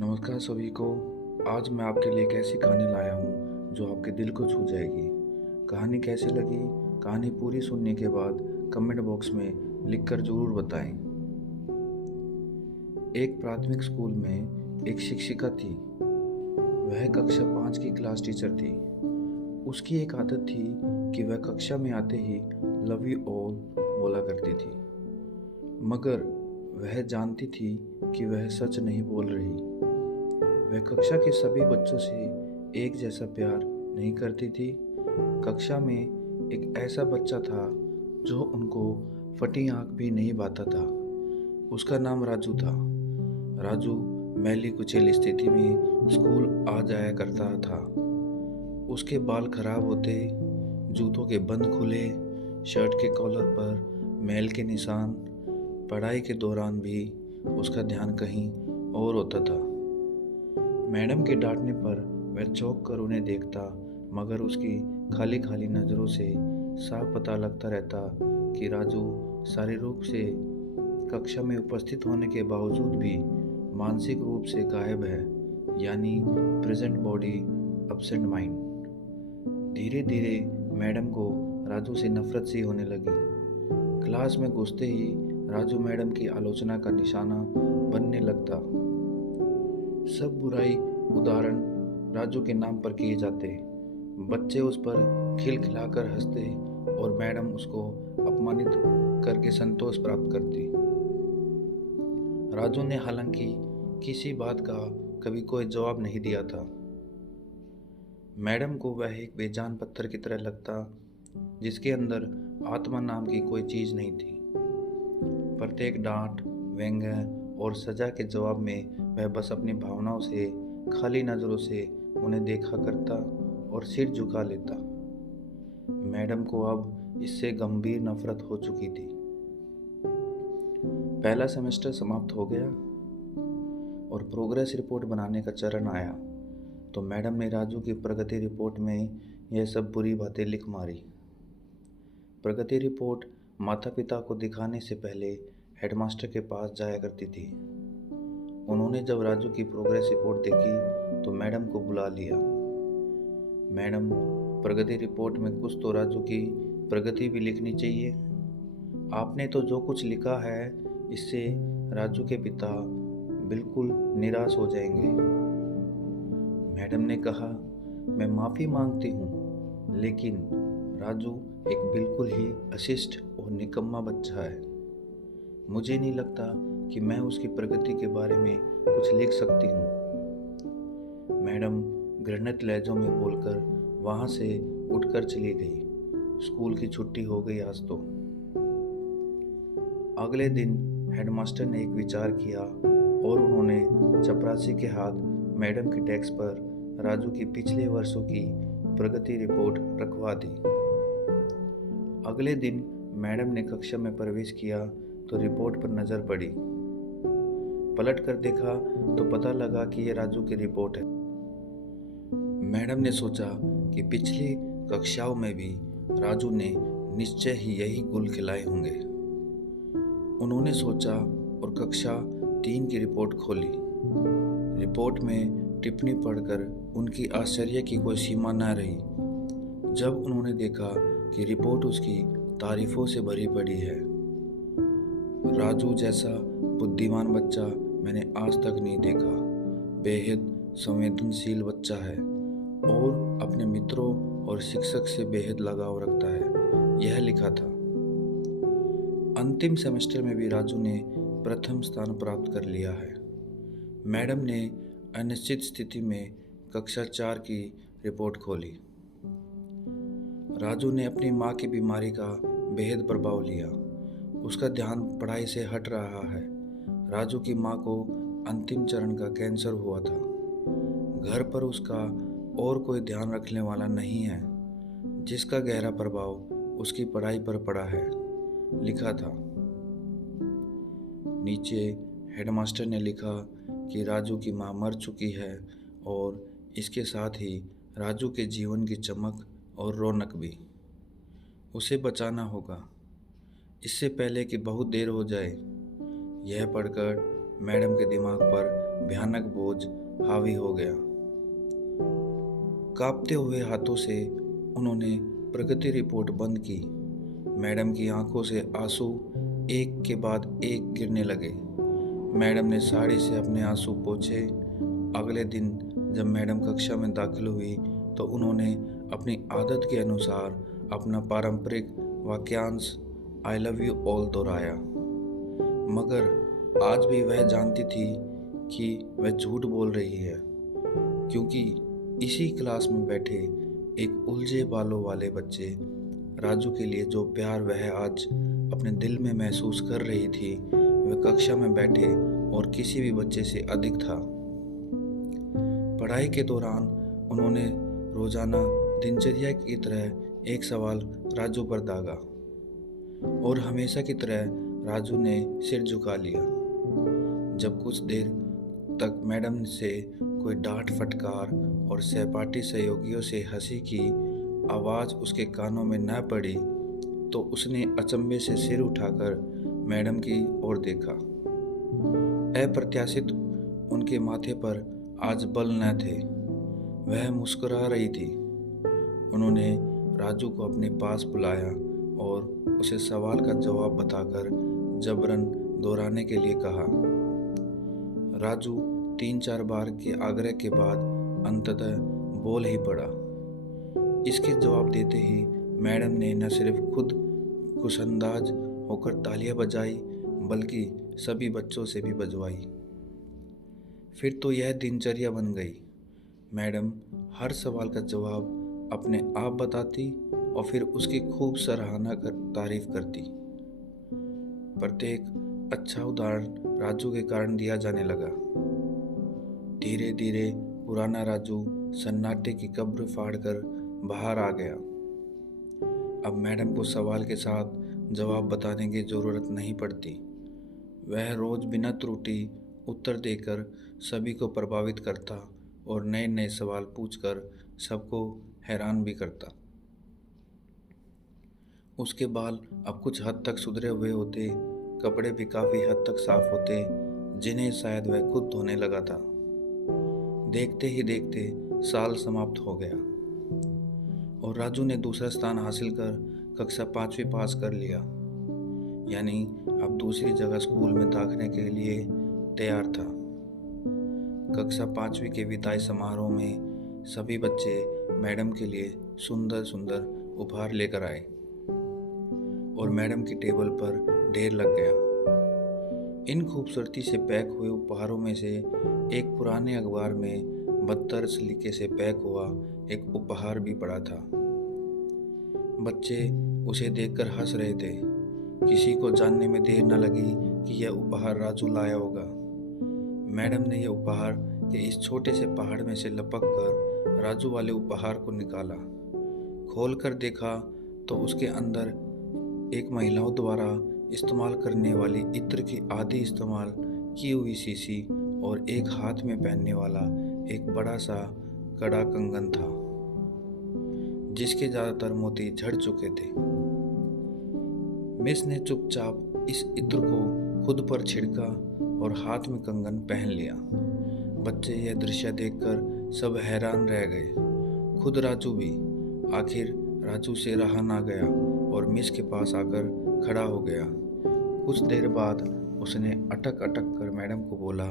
नमस्कार सभी को। आज मैं आपके लिए एक ऐसी कहानी लाया हूँ जो आपके दिल को छू जाएगी। कहानी कैसी लगी? कहानी पूरी सुनने के बाद कमेंट बॉक्स में लिखकर ज़रूर बताएं। एक प्राथमिक स्कूल में एक शिक्षिका थी। वह कक्षा 5 की क्लास टीचर थी। उसकी एक आदत थी कि वह कक्षा में आते ही लव यू ऑल बोला करती थी, मगर वह जानती थी कि वह सच नहीं बोल रही। वह कक्षा के सभी बच्चों से एक जैसा प्यार नहीं करती थी। कक्षा में एक ऐसा बच्चा था जो उनको फटी आंख भी नहीं भाता था। उसका नाम राजू था। राजू मैली कुचैली स्थिति में स्कूल आ जाया करता था। उसके बाल खराब होते, जूतों के बंद खुले, शर्ट के कॉलर पर मैल के निशान। पढ़ाई के दौरान भी उसका ध्यान कहीं और होता था। मैडम के डांटने पर वह चौंक कर उन्हें देखता, मगर उसकी खाली खाली नज़रों से साफ पता लगता रहता कि राजू शारीरिक रूप से कक्षा में उपस्थित होने के बावजूद भी मानसिक रूप से गायब है, यानी प्रेजेंट बॉडी एब्सेंट माइंड। धीरे धीरे मैडम को राजू से नफरत सी होने लगी। क्लास में घुसते ही राजू मैडम की आलोचना का निशाना बनने लगता। सब बुराई उदाहरण राजू के नाम पर किए जाते। बच्चे उस पर खिलखिलाकर हंसते और मैडम उसको अपमानित करके संतोष प्राप्त करती। राजू ने हालांकि किसी बात का कभी कोई जवाब नहीं दिया था। मैडम को वह एक बेजान पत्थर की तरह लगता, जिसके अंदर आत्मा नाम की कोई चीज नहीं थी। प्रत्येक डांट, व्यंग्य और सजा के जवाब में वह बस अपनी भावनाओं से, खाली नज़रों से उन्हें देखा करता और सिर झुका लेता। मैडम को अब इससे गंभीर नफरत हो चुकी थी। पहला सेमेस्टर समाप्त हो गया और प्रोग्रेस रिपोर्ट बनाने का चरण आया, तो मैडम ने राजू की प्रगति रिपोर्ट में यह सब बुरी बातें लिख मारी। प्रगति रिपोर्ट माता पिता को दिखाने से पहले हेडमास्टर के पास जाया करती थी। उन्होंने जब राजू की प्रोग्रेस रिपोर्ट देखी तो मैडम को बुला लिया। मैडम, प्रगति रिपोर्ट में कुछ तो राजू की प्रगति भी लिखनी चाहिए। आपने तो जो कुछ लिखा है, इससे राजू के पिता बिल्कुल निराश हो जाएंगे। मैडम ने कहा, मैं माफ़ी मांगती हूँ, लेकिन राजू एक बिल्कुल ही अशिष्ट और निकम्मा बच्चा है। मुझे नहीं लगता कि मैं उसकी प्रगति के बारे में कुछ लिख सकती हूँ। मैडम घृणित लहजों में बोलकर वहाँ से उठकर चली गई। स्कूल की छुट्टी हो गई आज तो। अगले दिन हेडमास्टर ने एक विचार किया और उन्होंने चपरासी के हाथ मैडम की डेस्क पर राजू की पिछले वर्षों की प्रगति रिपोर्ट रखवा दी। अगले दिन मैडम ने कक्षा में प्रवेश किया तो रिपोर्ट पर नज़र पड़ी। पलट कर देखा तो पता लगा कि यह राजू की रिपोर्ट है। मैडम ने सोचा कि पिछली कक्षाओं में भी राजू ने निश्चय ही यही गुल खिलाए होंगे। उन्होंने सोचा और कक्षा 3 की रिपोर्ट खोली। रिपोर्ट में टिप्पणी पढ़कर उनकी आश्चर्य की कोई सीमा न रही जब उन्होंने देखा कि रिपोर्ट उसकी तारीफों से भरी पड़ी है। राजू जैसा बुद्धिमान बच्चा मैंने आज तक नहीं देखा। बेहद संवेदनशील बच्चा है और अपने मित्रों और शिक्षक से बेहद लगाव रखता है, यह लिखा था। अंतिम सेमेस्टर में भी राजू ने प्रथम स्थान प्राप्त कर लिया है। मैडम ने अनिश्चित स्थिति में कक्षा 4 की रिपोर्ट खोली। राजू ने अपनी माँ की बीमारी का बेहद प्रभाव लिया। उसका ध्यान पढ़ाई से हट रहा है। राजू की माँ को अंतिम चरण का कैंसर हुआ था। घर पर उसका और कोई ध्यान रखने वाला नहीं है, जिसका गहरा प्रभाव उसकी पढ़ाई पर पड़ा है, लिखा था। नीचे हेडमास्टर ने लिखा कि राजू की माँ मर चुकी है और इसके साथ ही राजू के जीवन की चमक और रौनक भी। उसे बचाना होगा, इससे पहले कि बहुत देर हो जाए। यह पढ़कर मैडम के दिमाग पर भयानक बोझ हावी हो गया। कांपते हुए हाथों से उन्होंने प्रगति रिपोर्ट बंद की। मैडम की आंखों से आंसू एक के बाद एक गिरने लगे। मैडम ने साड़ी से अपने आंसू पोंछे। अगले दिन जब मैडम कक्षा में दाखिल हुई तो उन्होंने अपनी आदत के अनुसार अपना पारंपरिक वाक्यांश आई लव यू ऑल दोहराया। मगर आज भी वह जानती थी कि वह झूठ बोल रही है, क्योंकि इसी क्लास में बैठे एक उलझे बालों वाले बच्चे राजू के लिए जो प्यार वह आज अपने दिल में महसूस कर रही थी, वह कक्षा में बैठे और किसी भी बच्चे से अधिक था। पढ़ाई के दौरान उन्होंने रोजाना दिनचर्या की तरह एक सवाल राजू पर दागा और हमेशा की तरह राजू ने सिर झुका लिया। जब कुछ देर तक मैडम से कोई डांट फटकार और सहपाठी सहयोगियों से हंसी की आवाज़ उसके कानों में न पड़ी तो उसने अचंभे से सिर उठाकर मैडम की ओर देखा। अप्रत्याशित उनके माथे पर आज बल न थे। वह मुस्कुरा रही थी। उन्होंने राजू को अपने पास बुलाया और उसे सवाल का जवाब बताकर जबरन दोहराने के लिए कहा। राजू 3-4 बार के आग्रह के बाद अंततः बोल ही पड़ा। इसके जवाब देते ही मैडम ने न सिर्फ खुद खुशअंदाज होकर तालियां बजाई बल्कि सभी बच्चों से भी बजवाई। फिर तो यह दिनचर्या बन गई। मैडम हर सवाल का जवाब अपने आप बताती और फिर उसकी खूब सराहना कर तारीफ करती। प्रत्येक अच्छा उदाहरण राजू के कारण दिया जाने लगा। धीरे धीरे पुराना राजू सन्नाटे की कब्र फाड़कर बाहर आ गया। अब मैडम को सवाल के साथ जवाब बताने की जरूरत नहीं पड़ती। वह रोज बिना त्रुटि उत्तर देकर सभी को प्रभावित करता और नए नए सवाल पूछकर सबको हैरान भी करता। उसके बाल अब कुछ हद तक सुधरे हुए होते, कपड़े भी काफ़ी हद तक साफ होते, जिन्हें शायद वह खुद धोने लगा था। देखते ही देखते साल समाप्त हो गया और राजू ने दूसरा स्थान हासिल कर कक्षा 5वीं पास कर लिया। यानी अब दूसरी जगह स्कूल में दाखिले के लिए तैयार था। कक्षा 5वीं के विदाई समारोह में सभी बच्चे मैडम के लिए सुंदर सुंदर उपहार लेकर आए और मैडम की टेबल पर ढेर लग गया। इन खूबसूरती से पैक हुए उपहारों में से एक पुराने अखबार में बदतर सलीके से पैक हुआ एक उपहार भी पड़ा था। बच्चे उसे देखकर हंस रहे थे। किसी को जानने में देर न लगी कि यह उपहार राजू लाया होगा। मैडम ने यह उपहार के इस छोटे से पहाड़ में से लपक कर राजू वाले उपहार को निकाला। खोल कर देखा तो उसके अंदर एक महिलाओं द्वारा इस्तेमाल करने वाली इत्र की आधी इस्तेमाल की हुई शीशी और एक हाथ में पहनने वाला एक बड़ा सा कड़ा कंगन था, जिसके ज़्यादातर मोती झड़ चुके थे। मिस ने चुपचाप इस इत्र को खुद पर छिड़का और हाथ में कंगन पहन लिया। बच्चे यह दृश्य देखकर सब हैरान रह गए, खुद राजू भी। आखिर राजू से रहा ना गया और मिस के पास आकर खड़ा हो गया। कुछ देर बाद उसने अटक अटक कर मैडम को बोला,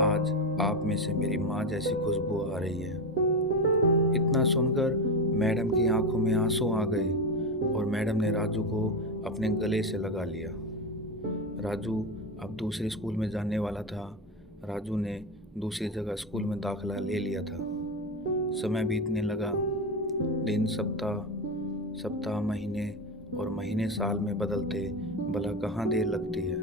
आज आप में से मेरी माँ जैसी खुशबू आ रही है। इतना सुनकर मैडम की आंखों में आंसू आ गए और मैडम ने राजू को अपने गले से लगा लिया। राजू अब दूसरे स्कूल में जाने वाला था। राजू ने दूसरी जगह स्कूल में दाखिला ले लिया था। समय बीतने लगा। दिन सप्ताह महीने और महीने साल में बदलते भला कहाँ देर लगती है।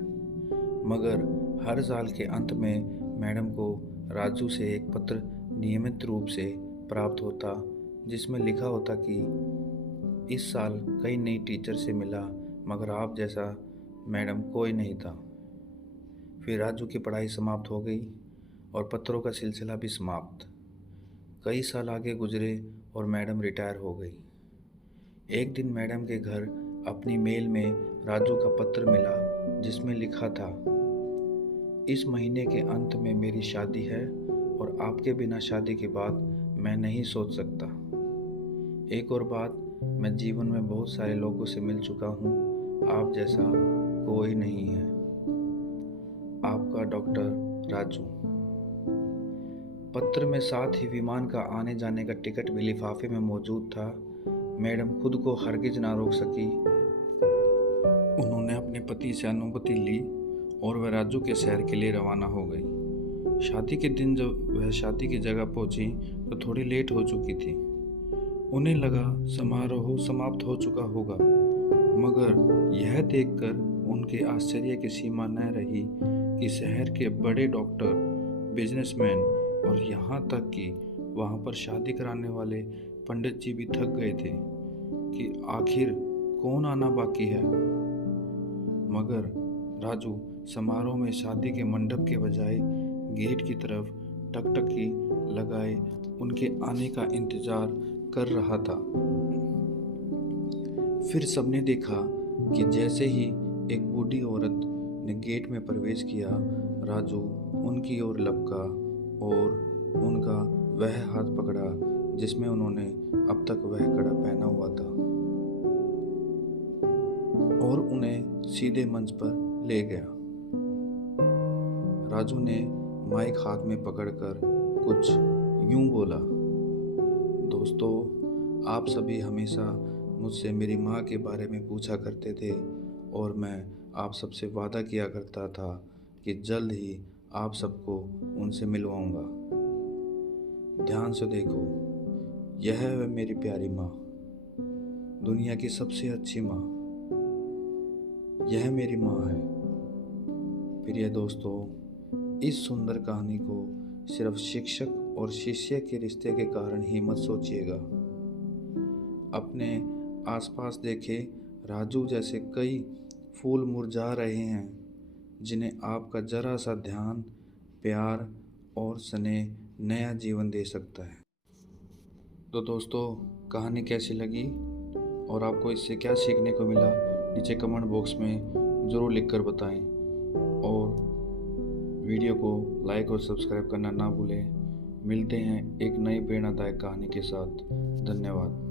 मगर हर साल के अंत में मैडम को राजू से एक पत्र नियमित रूप से प्राप्त होता, जिसमें लिखा होता कि इस साल कई नई टीचर से मिला मगर आप जैसा मैडम कोई नहीं था। फिर राजू की पढ़ाई समाप्त हो गई और पत्रों का सिलसिला भी समाप्त। कई साल आगे गुजरे और मैडम रिटायर हो गई। एक दिन मैडम के घर अपनी मेल में राजू का पत्र मिला, जिसमें लिखा था, इस महीने के अंत में मेरी शादी है और आपके बिना शादी के बाद मैं नहीं सोच सकता। एक और बात, मैं जीवन में बहुत सारे लोगों से मिल चुका हूँ, आप जैसा कोई नहीं है। आपका डॉक्टर राजू। पत्र में साथ ही विमान का आने जाने का टिकट भी लिफाफे में मौजूद था। मैडम खुद को हरगिज ना रोक सकी। उन्होंने अपने पति से अनुमति ली और वह राजू के शहर के लिए रवाना हो गई। शादी के दिन जब वह शादी की जगह पहुंची तो थोड़ी लेट हो चुकी थी। उन्हें लगा समारोह समाप्त हो चुका होगा, मगर यह देखकर उनके आश्चर्य की सीमा न रही कि शहर के बड़े डॉक्टर, बिजनेसमैन और यहाँ तक कि वहाँ पर शादी कराने वाले पंडित जी भी थक गए थे कि आखिर कौन आना बाकी है। मगर राजू समारोह में शादी के मंडप के बजाय गेट की तरफ टकटकी लगाए उनके आने का इंतजार कर रहा था। फिर सबने देखा कि जैसे ही एक बूढ़ी औरत ने गेट में प्रवेश किया, राजू उनकी ओर लपका और उनका वह हाथ पकड़ा जिसमें उन्होंने अब तक वह कड़ा पहना हुआ था और उन्हें सीधे मंच पर ले गया। राजू ने माइक हाथ में पकड़कर कुछ यूं बोला, दोस्तों, आप सभी हमेशा मुझसे मेरी माँ के बारे में पूछा करते थे और मैं आप सबसे वादा किया करता था कि जल्द ही आप सबको उनसे मिलवाऊंगा। ध्यान से देखो, यह है मेरी प्यारी माँ, दुनिया की सबसे अच्छी माँ। यह मेरी माँ है। प्रिय दोस्तों, इस सुंदर कहानी को सिर्फ शिक्षक और शिष्य के रिश्ते के कारण ही मत सोचिएगा। अपने आसपास देखे, राजू जैसे कई फूल मुरझा रहे हैं जिन्हें आपका जरा सा ध्यान, प्यार और स्नेह नया जीवन दे सकता है। तो दोस्तों, कहानी कैसी लगी और आपको इससे क्या सीखने को मिला, नीचे कमेंट बॉक्स में ज़रूर लिखकर बताएं और वीडियो को लाइक और सब्सक्राइब करना ना भूलें। मिलते हैं एक नई प्रेरणादायक कहानी के साथ। धन्यवाद।